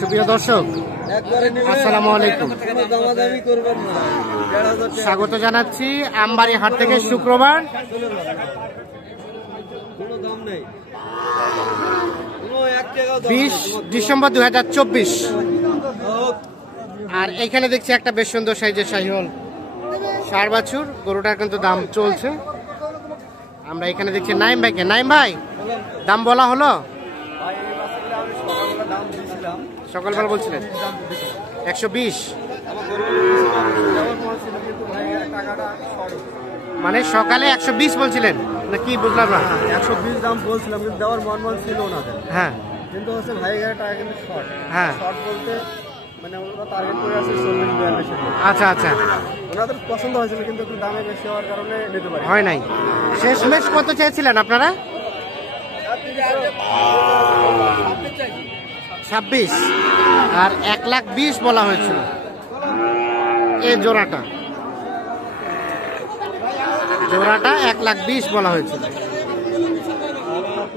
সুপ্রিয় দর্শক, আসসালামু আলাইকুম। স্বাগত জানাচ্ছি আমবাড়ি হাট থেকে। শুক্রবার 20 ডিসেম্বর 2024। আর এখানে দেখছি একটা বেশ সুন্দর সাইজের শাহিওয়াল ষাঁড় বাছুর। গরুটার কিন্তু দাম চলছে। আমরা এখানে দেখছি নাইম ভাইকে। নাইম ভাই, দাম বলা হলো? সকালবেলা বলছিলেন 120, মানে সকালে 120 বলছিলেন না কি? বুঝলাম না। 120 দাম বলছিলাম, কিন্তু দেওয়ার মন ছিল না। হ্যাঁ, কিন্তু হচ্ছে ভাই টাকা কিন্তু শর্ট। হ্যাঁ, শর্ট বলতে মানে ওরা টার্গেট করে আছে 40-42। আচ্ছা আচ্ছা, ওনাদের পছন্দ হয়েছিল, কিন্তু একটু দামে বেশি হওয়ার কারণে নিতে পারি হয় নাই। শেষমেশ কত চেয়েছিলেন আপনারা? 26 আর 1,20,000 বলা হয়েছিল। এই জোড়াটা 1,20,000 বলা হয়েছিল।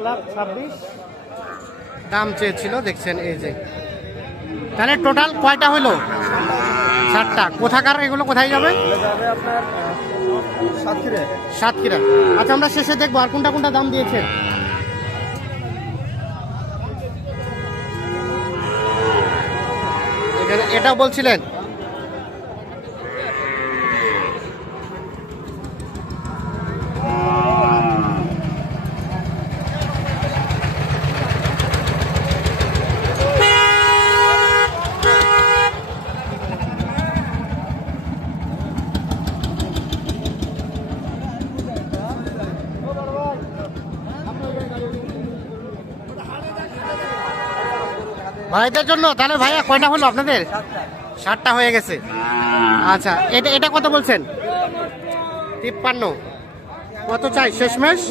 1,26,000 দাম চেয়েছিল। দেখছেন এই যে, তাহলে টোটাল কয়টা হইলো? 7টা। কোথাকার এগুলো? কোথায় যাবে? আপনার সাতক্ষীরা। আচ্ছা, আমরা শেষে দেখবো আর কোনটা কোনটা দাম দিয়েছে। এখানে এটাও বলছিলেন। ভাইদের জন্য তাহলে ভাইয়া কয়টা হলো আপনাদের? 7টা হয়ে গেছে। আচ্ছা, এটা কত বলছেন? 53। কত চাই শেষমেশ?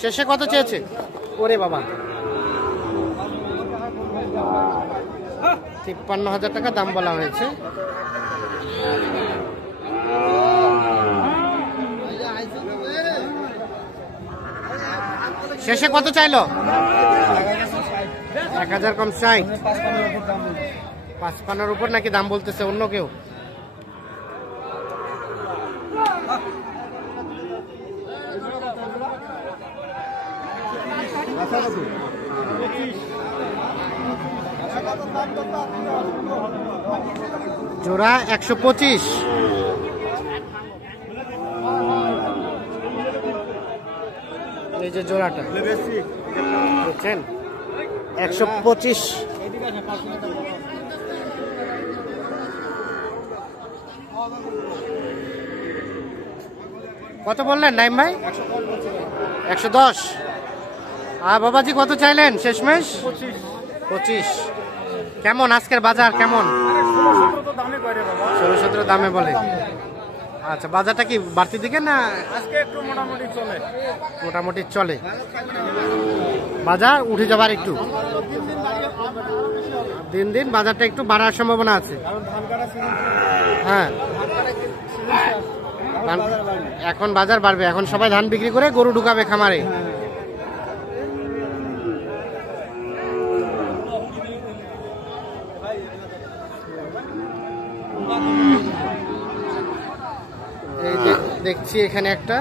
শেষে কত চেয়েছে? ওরে বাবা, 53,000 টাকা দাম বলা হয়েছে। শেষে কত চাইলো? 1,000 কম 60। 55 উপর নাকি দাম বলতেছে অন্য কেউ? জোড়া 125। এই যে জোড়াটা বুঝছেন, 125। কত বললেন নাইম ভাই? 110। আর বাবাজি কত চাইলেন শেষমেশ? 25। কেমন আজকের বাজার? কেমন? 16-17 দামে বলে। আচ্ছা, বাজারটা কি বাড়তির দিকে না? আজকে একটু মোটামুটি চলে। মোটামুটি চলে। বাজার উঠে যাবার একটু দিন দিন বাজারটা একটু বাড়ার সম্ভাবনা আছে। হ্যাঁ, এখন বাজার বাড়বে। এখন সবাই ধান বিক্রি করে গরু ঢুকাবে খামারে। এই যে দেখছি এখানে একটা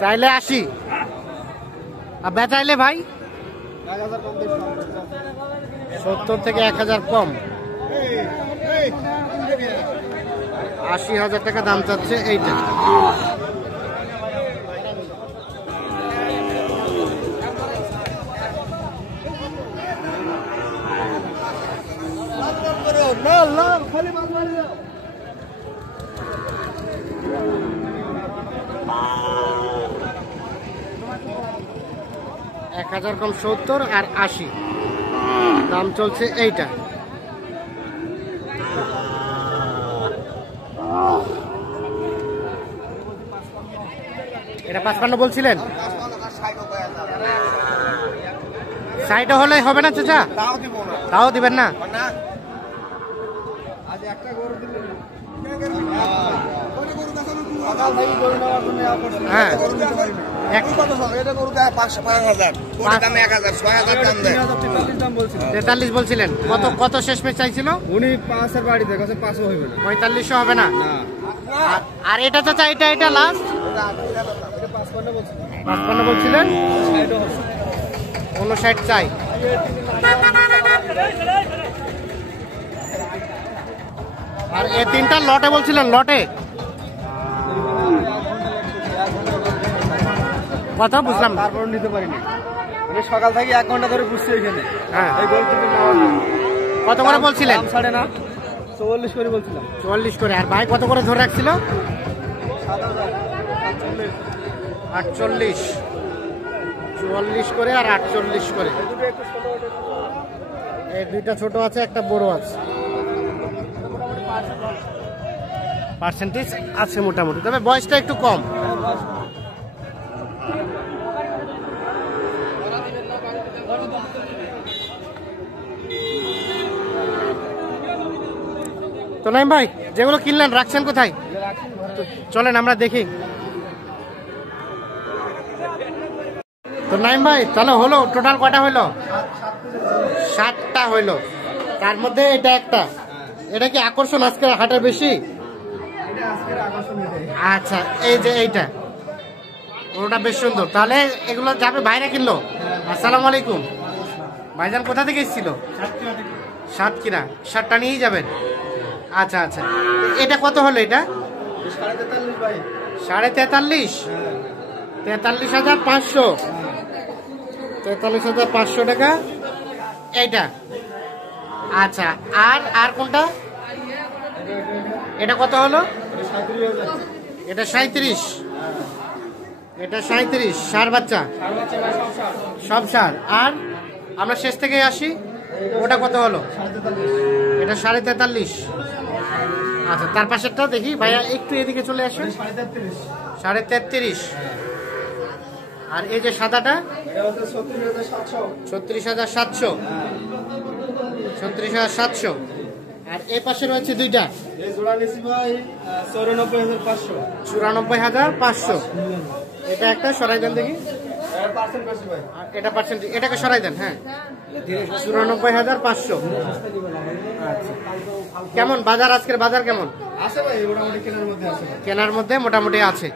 চাইলে 80 আর বেচাইলে ভাই 70 থেকে 1,000 কম। 80,000 টাকা দাম চাচ্ছে এইটা। এক 1,000 কম 70 আর 80 দাম চলছে এইটা। এটা 55 বলছিলেন। সাইড হলে হবে না চাচা? তাও দিবেন না? সকাল থেকে গরু নেওয়ার জন্য আকর্ষণ হ্যাঁ। গরু নিতে পারি না। এক- কত সকাল এটা গরু গায়ে 5,000 ওটা দাম 1,000 6,000 দাম দেয় 3,000 দাম বলছিল 43 বলছিলেন, কত কত শেষমেশ চাইছিল? উনি 5 এর বাড়ি থেকে 500 হইবে না 4500 হবে না? না আর এটা চাচা, এটা লাস্ট এটা 55 বলছিল 55 বলছিলেন, 60 হচ্ছে 59 চাই। আর এই তিনটা লটে বলছিলেন, লটে কথা বুঝলাম না। তারপর নিতে পারিনি আমি সকাল থেকে 1 ঘন্টা ধরে বসছি এখানে হ্যাঁ। এই গরু কিনে নেওয়ার জন্য। কত করে বলছিলেন? দাম 8.5 44 করে বলছিলাম 44 করে। আর ভাই কত করে ধরে রাখছিল? 48, 44 করে আর 48 করে। এই দুইটা ছোট আছে, একটা বড় আছে। পার্সেন্টেজ আছে মোটামুটি, তবে বয়সটা একটু কম। তো নাই ভাই, যেগুলো কিনলেন রাখছেন কোথায়? চলেন আমরা দেখি। তো নাইম ভাই, তাহলে হলো টোটাল কয়টা হইলো? 7টা হইলো। তার মধ্যে এটা একটা, এটা কি আকর্ষণ আজকের হাটে বেশি? আচ্ছা, এই যে এইটা, ওটা বেশ সুন্দর। তাহলে এগুলো যাবে, বাইরে কিনলো। আসসালামু আলাইকুম ভাইজান, কোথা থেকে এসেছিল? সাতক্ষীরা। 7টা নিয়েই যাবেন? আচ্ছা আচ্ছা, এটা কত হলো? এটা 43.5 ভাই 43.5, 43,500, 43,500 টাকা এইটা। আচ্ছা, আর কোনটা? এটা কত হলো? এটা 37, এটা 37 সার বাচ্চা, সব সার। আর আমরা শেষ থেকে আসি, ওটা কত হলো? এটা 43.5। আচ্ছা, তার পাশেরটা দেখি ভাইয়া, একটু এদিকে চলে আসুন। 33.5। আর এই যে সাদাটা? 36,700, 36,700। আর এই পাশে রয়েছে দুইটা, এই জোড়া নিছি ভাই 94,500 94,500। এটা একটা সরাই দেন দেখি। এর পার্সেন্ট বেশি ভাই আর এটা পার্সেন্ট, এটাকে সরাই দেন। হ্যাঁ, 94,500। আচ্ছা, কেমন বাজার? আজকের বাজার কেমন? আছে ভাই মোটামুটি কেনার মধ্যে আছে কেনার মধ্যে মোটামুটি আছে।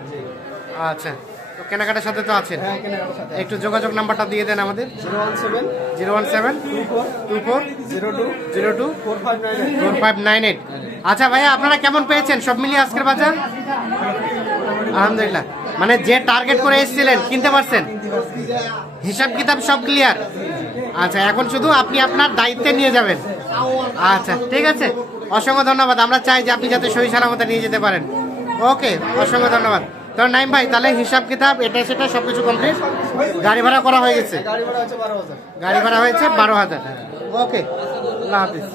আচ্ছা, তো কেনাকাটার সাথে তো আছেন। হ্যাঁ কেনার সাথে একটু যোগাযোগ নাম্বারটা দিয়ে দেন আমাদের। 017 017 24 24 02 02 4598 4598। আচ্ছা ভাইয়া, আপনারা কেমন পেয়েছেন সব মিলিয়ে আজকের বাজার? আলহামদুলিল্লাহ। মানে যে টার্গেট করে এসেছিলেন কিনতে পারছেন? হিসাব কিতাব সব ক্লিয়ার? আচ্ছা, এখন শুধু আপনি আপনার দায়িত্বে নিয়ে যাবেন। আচ্ছা, ঠিক আছে, অসংখ্য ধন্যবাদ। আমরা চাই যে আপনি যাতে সহি সালামতে নিয়ে যেতে পারেন। ওকে, অসংখ্য ধন্যবাদ। তো নাইম ভাই, তাহলে হিসাব কিতাব এটা সেটা সবকিছু কমপ্লিট। গাড়ি ভাড়া করা হয়ে গেছে? গাড়ি ভাড়া হচ্ছে 12,000 গাড়ি ভাড়া হয়েছে 12,000। ওকে, আল্লাহ হাফিজ।